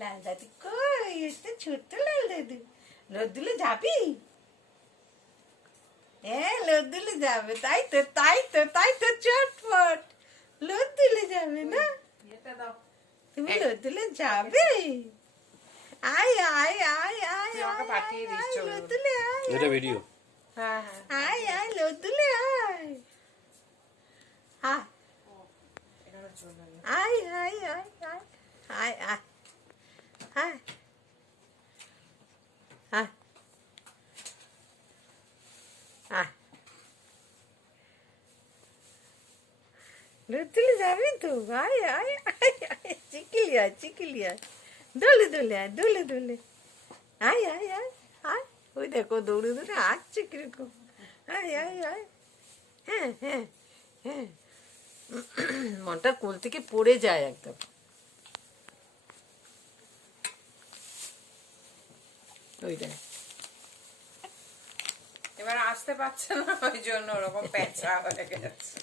লাল দাদু কই? এটা ছোট্ট লাল দাদু। লদ্দুলে যাবি? হ্যাঁ, লদ্দুলে যাবে। তাই তো তাই তো তাই তো, চটপট লদ্দুলে যাবে না? তুমি লদ্দুলে যাবে? আয় আয় আয় আয় পাঠিয়ে দিস, আয় চলো। লদ্দুলে আয়। এটা ভিডিও। হ্যাঁ আয় আয় লদ্দুলে আয়। আয় আয় আয় আয় আয় আয় আয় আয় আয় আয়। লদ্দুলে যাবি তো? আয় আয় আয় আয়, চিকিলি আয় চিকিলি আয়, দোলে দোলে আয় দোলে দোলে আয় আয় আয় আয়। ওই দেখো দৌড়ে দৌড়ে আসছে কিরকম। আয় আয় আয়। হ্যাঁ হ্যাঁ হ্যাঁ, মনটা কোল থেকে পড়ে যায় একদম। ওই দেখ, এবার আসতে পারছে না, ওই জন্য ওরকম প্যাঁচা হয়ে গেছে।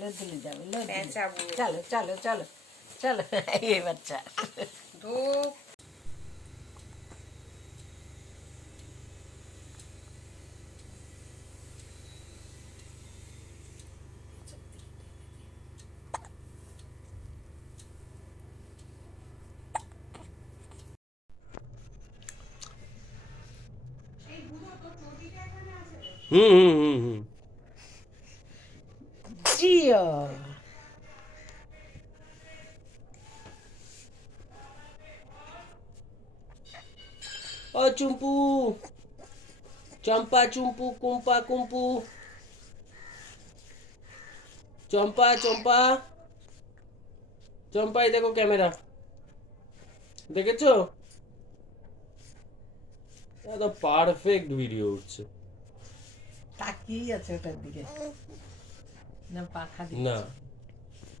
লদ্দুলে যাবে লদ্দুলে। প্যাঁচা বুড়ো। চলো চলো চলো চলো, এই বাচ্চা। ধূপ। হুম হুম হুম হুম। জিও ও চুম্পু, চম্পা চুম্পু, কুম্পা কুম্পু, চম্পা চম্পা চম্পা, এই দেখো ক্যামেরা, দেখেছো? একদম পারফেক্ট ভিডিও উঠছে। তাকিয়েই আছে ওটার দিকে। না পাখা দিচ্ছে, না,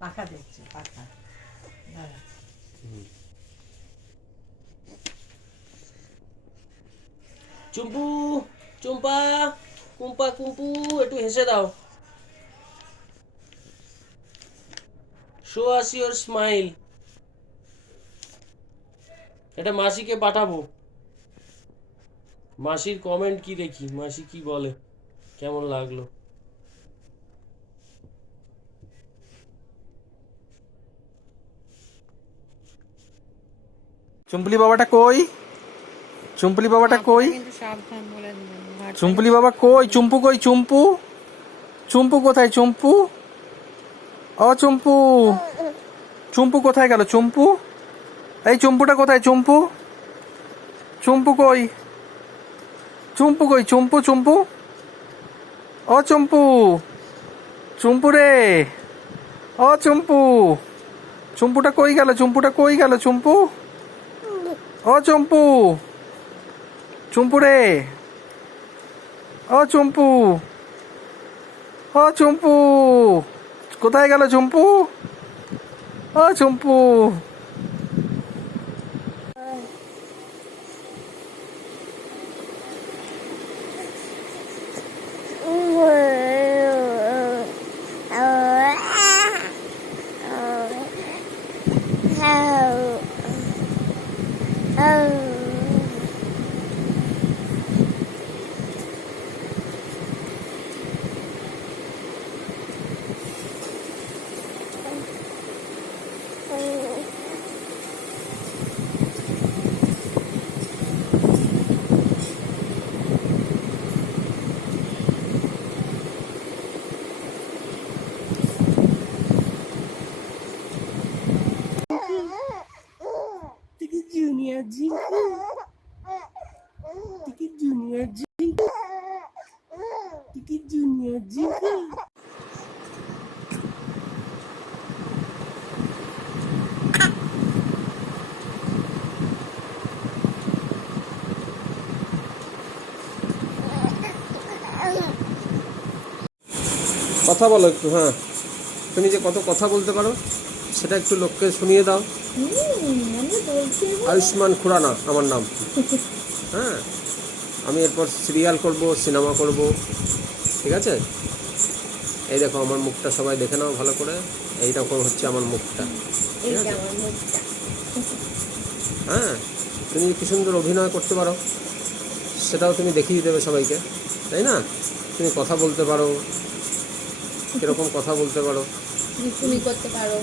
পাখা দিচ্ছে পাখা। দাঁড়া। চুম্পু, চুম্পা, কুম্পা কুম্পু, একটু হেসে দাও। Show us your smile. এটা মাসিকে পাঠাবো। মাসির কমেন্ট কি দেখি, মাসি কি বলে, কেমন লাগলো। চুম্পলি বাবাটা কই? চুম্পলি বাবাটা কই? কিন্তু সাবধান বলে দিলাম। চুম্পলি বাবা কই? চুম্পু কই? চুম্পু, চুম্পু কোথায়? চুম্পু, ও চুম্পু, চুম্পু কোথায় গেল? চুম্পু, এই চুম্পুটা কোথায়? চুম্পু, চুম্পু কই? চুম্পু কই? চুম্পু, চুম্পু, ও চুম্পু, চুম্পু রে, ও চুম্পু, চুম্পুটা কই গেল? চুম্পুটা কই গেল? চুম্পু, ও চুম্পু, চুম্পু রে, ও চুম্পু, ও চুম্পু, কোথায় গেল চুম্পু? ও চুম্পু, জুনিয়র জি, জুনিয়র জি, জুনিয়র জি। কথা বলো একটু। হ্যাঁ, তুমি যে কত কথা বলতে পারো সেটা একটু লোককে শুনিয়ে দাও। আয়ুষ্মান খুরানা আমার নাম। হ্যাঁ, আমি এরপর সিরিয়াল করব, সিনেমা করব, ঠিক আছে? এই দেখো আমার মুখটা, সবাই দেখে নাও ভালো করে। এইরকম হচ্ছে আমার মুখটা, ঠিক আছে? হ্যাঁ, তুমি কি সুন্দর অভিনয় করতে পারো সেটাও তুমি দেখিয়ে দেবে সবাইকে, তাই না? তুমি কথা বলতে পারো, কীরকম কথা বলতে পারো, তুমি করতে পারো,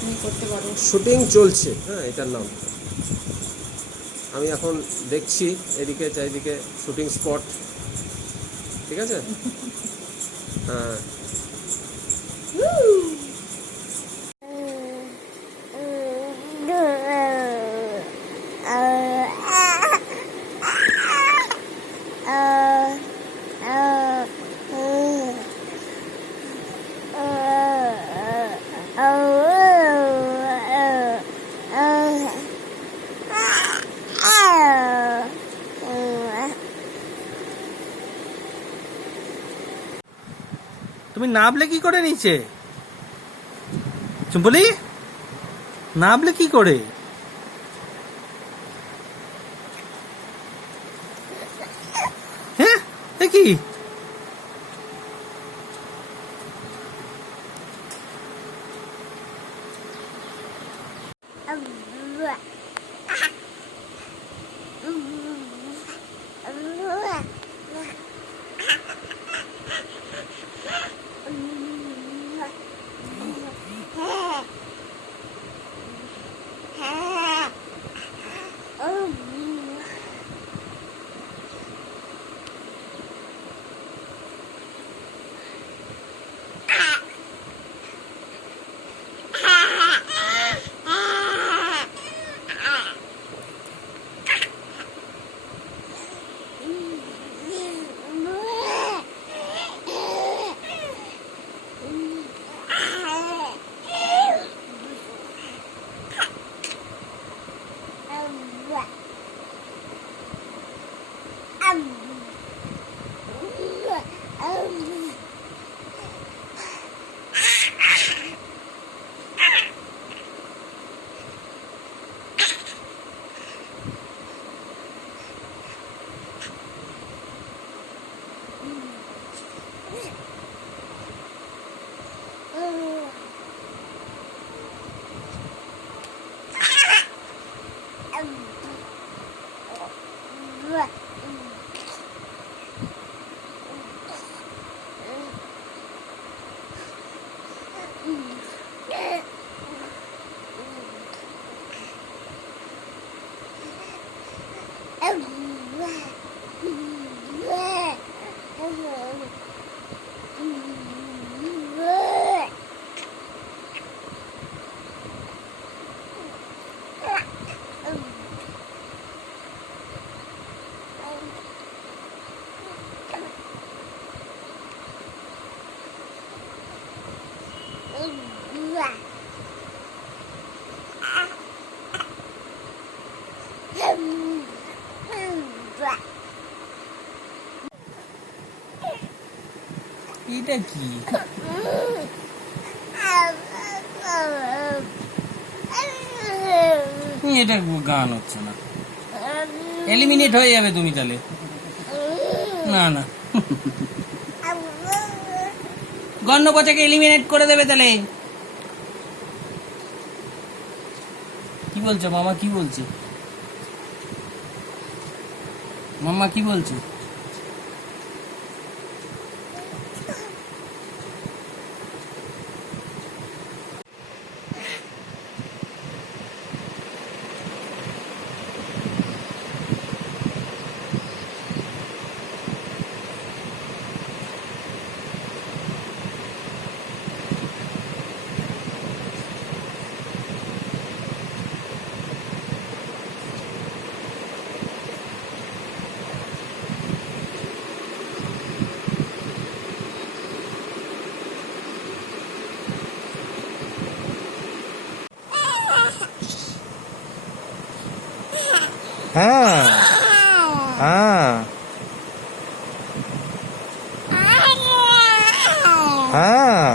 তুমি করতে পারো। শুটিং চলছে, হ্যাঁ এটার নাম। আমি এখন দেখছি এদিকে চারিদিকে শুটিং স্পট, ঠিক আছে? হ্যাঁ, তুমি নাবলে কি করে নিচে? চুম্পলি, নাবলে কি করে? হ্যাঁ, এ কি? এটা কি? এটা গান হচ্ছে না, এলিমিনেট হয়ে যাবে তুমি তাহলে। না না, গণ্যপচাকে এলিমিনেট করে দেবে তাহলে। কি বলছো মামা? কি বলছে মামা? কি বলছে? হ্যাঁ হ্যাঁ হ্যাঁ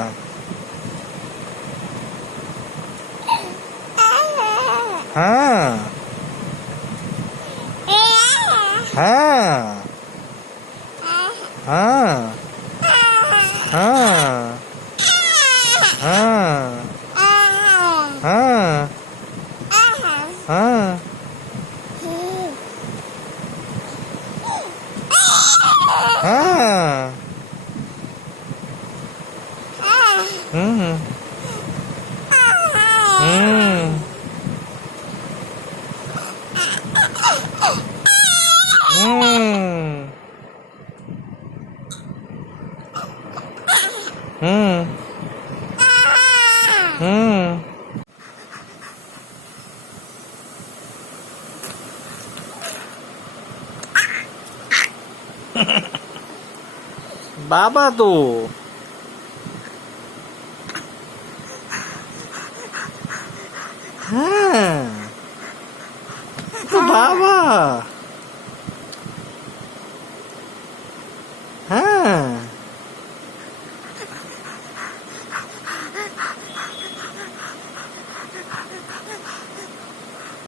হ্যাঁ হ্যাঁ হ্যাঁ হ্যাঁ হ্যাঁ হ্যাঁ হ্যাঁ হ্যাঁ হুম হুম হুম হুম বাবা তো হ্যাঁ তো বাবা